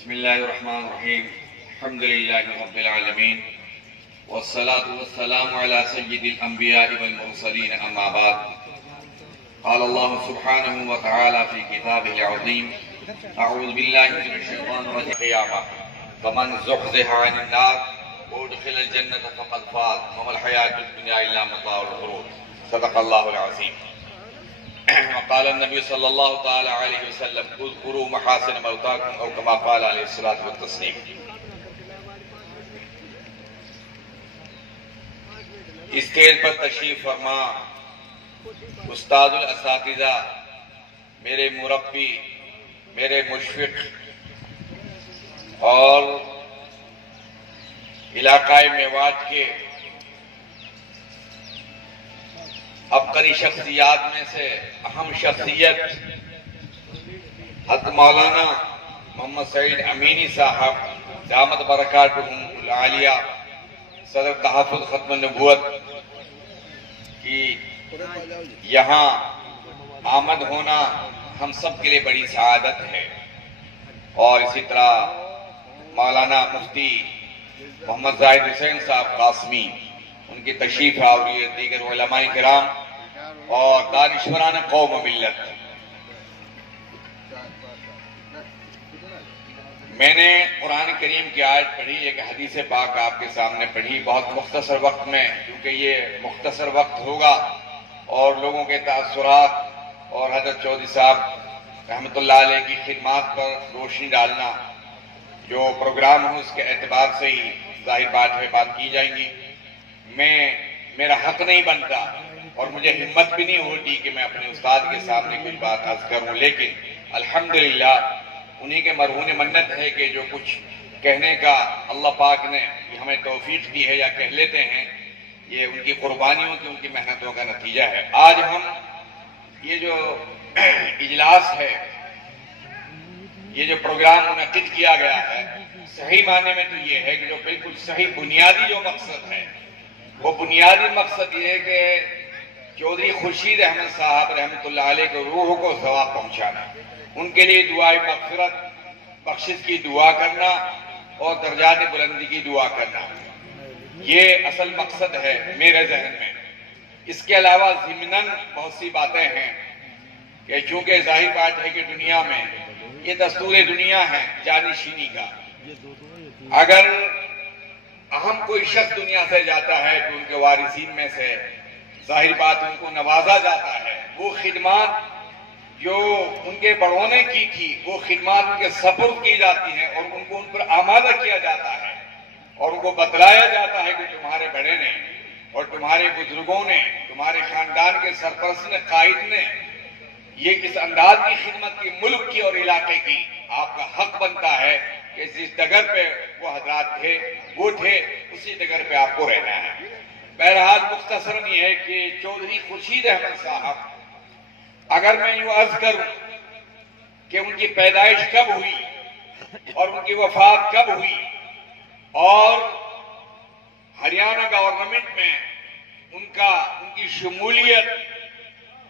بسم الله الرحمن الرحيم الحمد لله رب العالمين والصلاة والسلام على سيد الأنبياء والمرسلين أما بعد قال الله سبحانه وتعالى في كتابه العظيم أعوذ بالله من الشيطان الرجيم قيامة فمن زحزح عن النار وادخل الجنة فقد فاز وما الحياة الدنيا إلا متاع الغرور صدق الله العظيم. وقال النبي صلی اللہ تعالی علیہ وسلم اذکروا محاسن موتاکم او کما قال علیہ الصلوۃ والتسلیم. اسٹیج پر تشریف فرما استاد الاساتذہ، میرے مربی، میرے مشفق اور علاقۂ میوات کے عبقری شخصیات میں سے اہم شخصیت حضرت مولانا محمد سعید امینی صاحب دامت برکاتہم العالیہ، صدر تحفظ ختم النبوت کی یہاں آمد ہونا ہم سب کے لیے بڑی سعادت ہے. اور اسی طرح مولانا مفتی محمد زاہد حسین صاحب قاسمی، ان کی تشریف آوری، دیگر علماء کرام اور دانشوران قوم و ملت. میں نے قرآن کریم کی آیت پڑھی، ایک حدیث پاک آپ کے سامنے پڑھی بہت مختصر وقت میں، کیونکہ یہ مختصر وقت ہوگا اور لوگوں کے تاثرات اور حضرت چودھری صاحب رحمۃ اللہ علیہ کی خدمات پر روشنی ڈالنا جو پروگرام ہو اس کے اعتبار سے ہی ظاہر بات ہے بات کی جائیں گی. میرا حق نہیں بنتا اور مجھے ہمت بھی نہیں ہوتی کہ میں اپنے استاد کے سامنے کچھ بات عرض کروں، لیکن الحمدللہ انہی کے مرہون منت ہے کہ جو کچھ کہنے کا اللہ پاک نے ہمیں توفیق دی ہے یا کہہ لیتے ہیں، یہ ان کی قربانیوں کی، ان کی محنتوں کا نتیجہ ہے. آج ہم یہ جو اجلاس ہے، یہ جو پروگرام منعقد کیا گیا ہے، صحیح معنی میں تو یہ ہے کہ جو بالکل صحیح بنیادی جو مقصد ہے، وہ بنیادی مقصد یہ ہے کہ چودھری خورشید احمد صاحب رحمۃ اللہ علیہ کے روح کو ثواب پہنچانا، ان کے لیے دعائے مغفرت، بخشش کی دعا کرنا اور درجات بلندی کی دعا کرنا، یہ اصل مقصد ہے میرے ذہن میں. اس کے علاوہ ضمناً بہت سی باتیں ہیں کہ چونکہ ظاہر بات ہے کہ دنیا میں یہ دستور دنیا ہے جانشینی کا. اگر اہم کوئی شخص دنیا سے جاتا ہے تو ان کے وارثین میں سے ظاہر بات ان کو نوازا جاتا ہے. وہ خدمات جو ان کے بڑوں نے کی تھی، وہ خدمات ان کے سپرد کی جاتی ہیں اور ان کو ان پر آمادہ کیا جاتا ہے اور ان کو بتلایا جاتا ہے کہ تمہارے بڑے نے اور تمہارے بزرگوں نے، تمہارے خاندان کے سرپرست نے، قائد نے یہ اس انداز کی خدمت کی، ملک کی اور علاقے کی. آپ کا حق بنتا ہے کہ جس ڈگر پہ وہ حضرات تھے، وہ تھے، اسی ڈگر پہ آپ کو رہنا ہے. بہرحال مختصراً یہ ہے کہ چودھری خورشید احمد صاحب، اگر میں یوں عرض کروں کہ ان کی پیدائش کب ہوئی اور ان کی وفات کب ہوئی اور ہریانہ گورنمنٹ میں ان کی شمولیت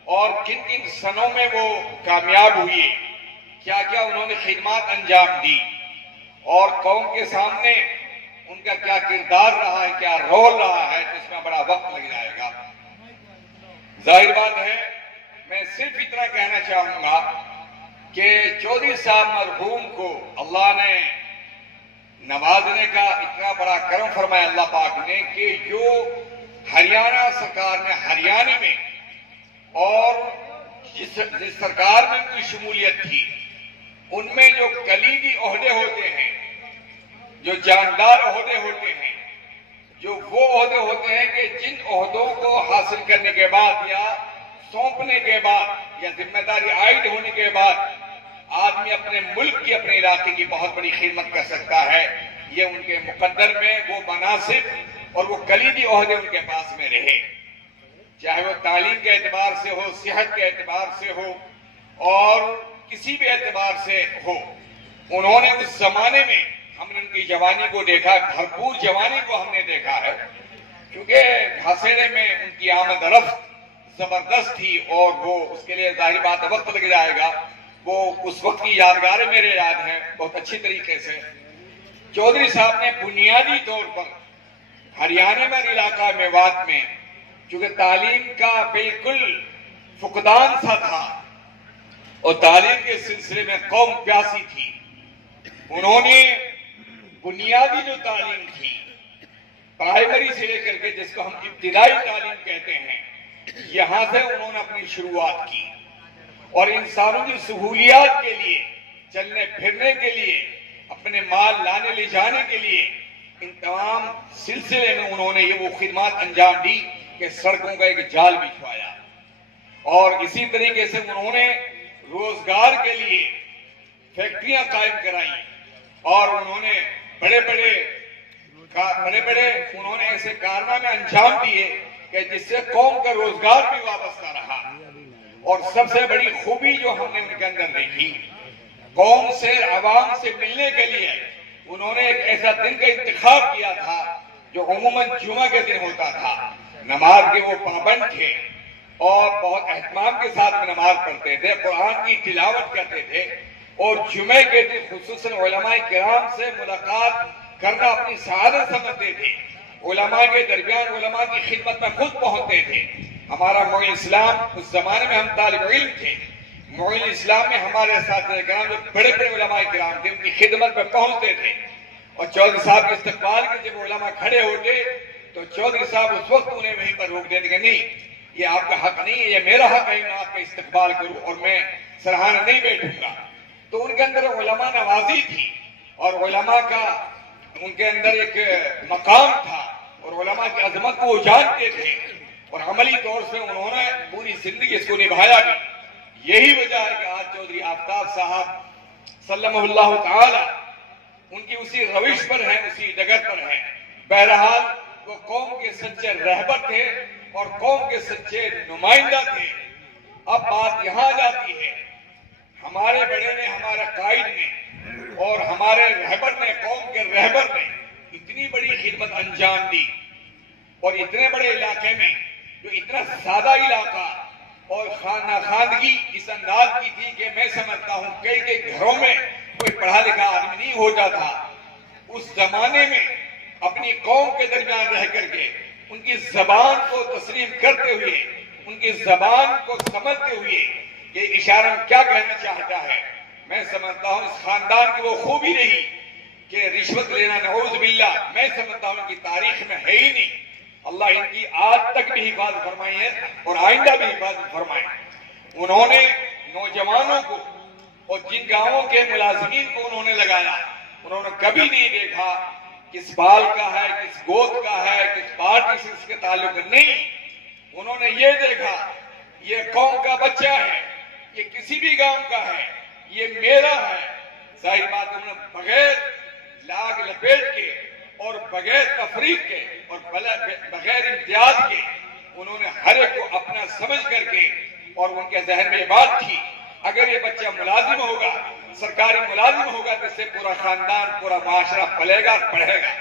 اور کن کن سنوں میں وہ کامیاب ہوئی، کیا کیا انہوں نے خدمات انجام دی اور قوم کے سامنے ان کا کیا کردار رہا ہے، کیا رول رہا ہے، تو اس میں بڑا وقت لگ جائے گا. ظاہر بات ہے میں صرف اتنا کہنا چاہوں گا کہ چودھری صاحب مرحوم کو اللہ نے نوازنے کا اتنا بڑا کرم فرمایا اللہ پاک نے کہ جو ہریانہ سرکار نے ہریانہ میں اور جس سرکار میں ان کی شمولیت تھی، ان میں جو کلیدی عہدے ہوتے ہیں، جو جاندار عہدے ہوتے ہیں، جو وہ عہدے ہوتے ہیں کہ جن عہدوں کو حاصل کرنے کے بعد یا سونپنے کے بعد یا ذمہ داری عائد ہونے کے بعد آدمی اپنے ملک کی، اپنے علاقے کی بہت بڑی خدمت کر سکتا ہے، یہ ان کے مقدر میں وہ مناصب اور وہ کلیدی عہدے ان کے پاس میں رہے، چاہے وہ تعلیم کے اعتبار سے ہو، صحت کے اعتبار سے ہو اور کسی بھی اعتبار سے ہو. انہوں نے اس زمانے میں، ہم نے ان کی جوانی کو دیکھا، بھرپور جوانی کو ہم نے دیکھا ہے، کیونکہ گھاسیڑے میں ان کی آمد رفت زبردست تھی اور وہ اس کے لیے ظاہر بات وقت لگ جائے گا. وہ اس وقت کی یادگاریں میرے یاد ہیں بہت اچھی طریقے سے۔ چودھری صاحب نے بنیادی طور پر ہریانہ میں علاقہ میوات میں چونکہ تعلیم کا بالکل فقدان سا تھا اور تعلیم کے سلسلے میں قوم پیاسی تھی، انہوں نے بنیادی جو تعلیم تھی پرائمری سے لے کر کے جس کو ہم ابتدائی تعلیم کہتے ہیں، یہاں سے انہوں نے اپنی شروعات کی اور انسانوں کی سہولیات کے لیے، چلنے پھرنے کے لیے، اپنے مال لانے لے جانے کے لیے ان تمام سلسلے میں انہوں نے یہ وہ خدمات انجام دی کہ سڑکوں کا ایک جال بچھوایا، اور اسی طریقے سے انہوں نے روزگار کے لیے فیکٹریاں قائم کرائیں اور انہوں نے بڑے بڑے انہوں نے ایسے کارنامے انجام دیے کہ جس سے قوم کا روزگار بھی وابستہ رہا۔ اور سب سے بڑی خوبی جو ہم نے ان کے اندر دیکھی، قوم سے عوام سے ملنے کے لیے انہوں نے ایک ایسا دن کا انتخاب کیا تھا جو عموماً جمعہ کے دن ہوتا تھا۔ نماز کے وہ پابند تھے اور بہت اہتمام کے ساتھ نماز پڑھتے تھے، قرآن کی تلاوت کرتے تھے، اور جمعے کے دن خصوصاً علماء کرام سے ملاقات کرنا اپنی سعادت سمجھتے تھے۔ علماء کے درمیان علماء کی خدمت میں خود پہنچتے تھے۔ ہمارا معین اسلام اس زمانے میں ہم طالب علم تھے، معین اسلام میں ہمارے اساتذہ کرام جو بڑے بڑے علماء کرام تھے ان کی خدمت میں پہنچتے تھے، اور چودھری صاحب کے استقبال کے جب علماء کھڑے ہوتے تو چودھری صاحب اس وقت انہیں وہیں پر روک دیتے کہ نہیں، یہ آپ کا حق نہیں ہے، یہ میرا حق ہے، میں آپ کا استقبال کروں اور میں سرہانہ نہیں بیٹھوں گا۔ تو ان کے اندر علماء نوازی تھی اور علماء کا ان کے اندر ایک مقام تھا اور علماء کی عظمت کو وہ جانتے تھے، اور عملی طور سے انہوں نے پوری زندگی اس کو نبھایا بھی۔ یہی وجہ ہے کہ آج چودھری آفتاب صاحب سلمہ اللہ تعالی ان کی اسی روش پر ہیں، اسی ڈگر پر ہیں۔ بہرحال وہ قوم کے سچے رہبر تھے اور قوم کے سچے نمائندہ تھے۔ اب بات یہاں جاتی ہے، ہمارے بڑے نے، ہمارے قائد نے اور ہمارے رہبر نے، قوم کے رہبر نے اتنی بڑی خدمت انجام دی، اور اتنے بڑے علاقے میں جو اتنا سادہ علاقہ اور خاندگی اس انداز کی تھی کہ میں سمجھتا ہوں کئی کئی گھروں میں کوئی پڑھا لکھا آدمی نہیں ہوتا تھا، اس زمانے میں اپنی قوم کے درمیان رہ کر کے ان کی زبان کو تسلیم کرتے ہوئے، ان کی زبان کو سمجھتے ہوئے یہ اشارہ کیا کہنا چاہتا ہے، میں سمجھتا ہوں اس خاندان کی وہ خوبی رہی کہ رشوت لینا نعوذ باللہ میں سمجھتا ہوں کہ تاریخ میں ہے ہی نہیں۔ اللہ ان کی آج تک بھی حفاظت فرمائی ہے اور آئندہ بھی حفاظت فرمائے۔ انہوں نے نوجوانوں کو اور جن گاؤں کے ملازمین کو انہوں نے لگایا، انہوں نے کبھی نہیں دیکھا کس بال کا ہے، کس گوت کا ہے، کس پارٹی سے اس کے تعلق نہیں، انہوں نے یہ دیکھا یہ قوم کا بچہ ہے، یہ کسی بھی گاؤں کا ہے، یہ میرا ہے۔ ظاہر بات انہوں نے بغیر لاگ لپیٹ کے اور بغیر تفریق کے اور بغیر امتیاز کے انہوں نے ہر ایک کو اپنا سمجھ کر کے، اور ان کے ذہن میں یہ بات تھی اگر یہ بچہ ملازم ہوگا، سرکاری ملازم ہوگا تو اس سے پورا خاندان، پورا معاشرہ پلے گا، پڑھے گا۔